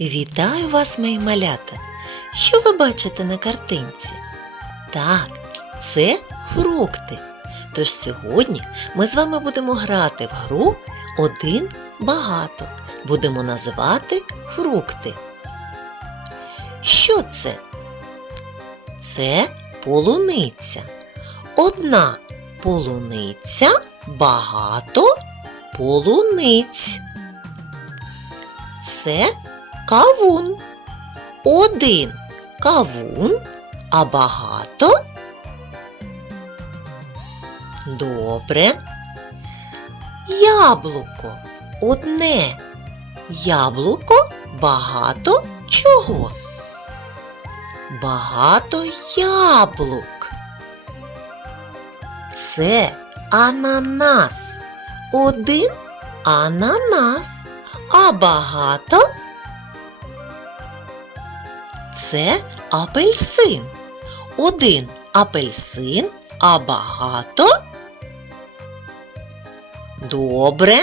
Вітаю вас, мої малята! Що ви бачите на картинці? Так, це фрукти. Тож сьогодні ми з вами будемо грати в гру один багато. Будемо називати фрукти. Що це? Це полуниця. Одна полуниця, багато полуниць. Це кавун. Один кавун, а багато. Добре. Яблуко. Одне. Яблуко багато чого? Багато яблук. Це ананас. Один ананас, а багато це апельсин. Один апельсин, а багато. Добре.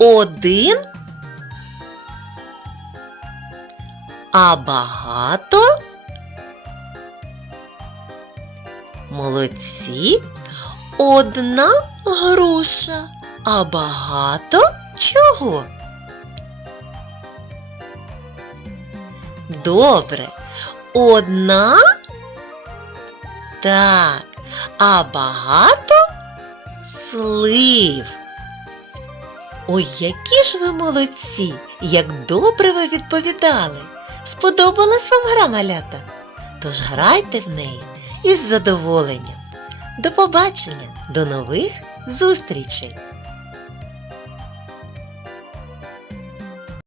Один. А багато. Молодці. Одна груша, а багато чого? Добре. Одна? Так. А багато слив. Ой, які ж ви молодці! Як добре ви відповідали! Сподобалась вам гра малята? Тож грайте в неї із задоволенням. До побачення, до нових зустрічей!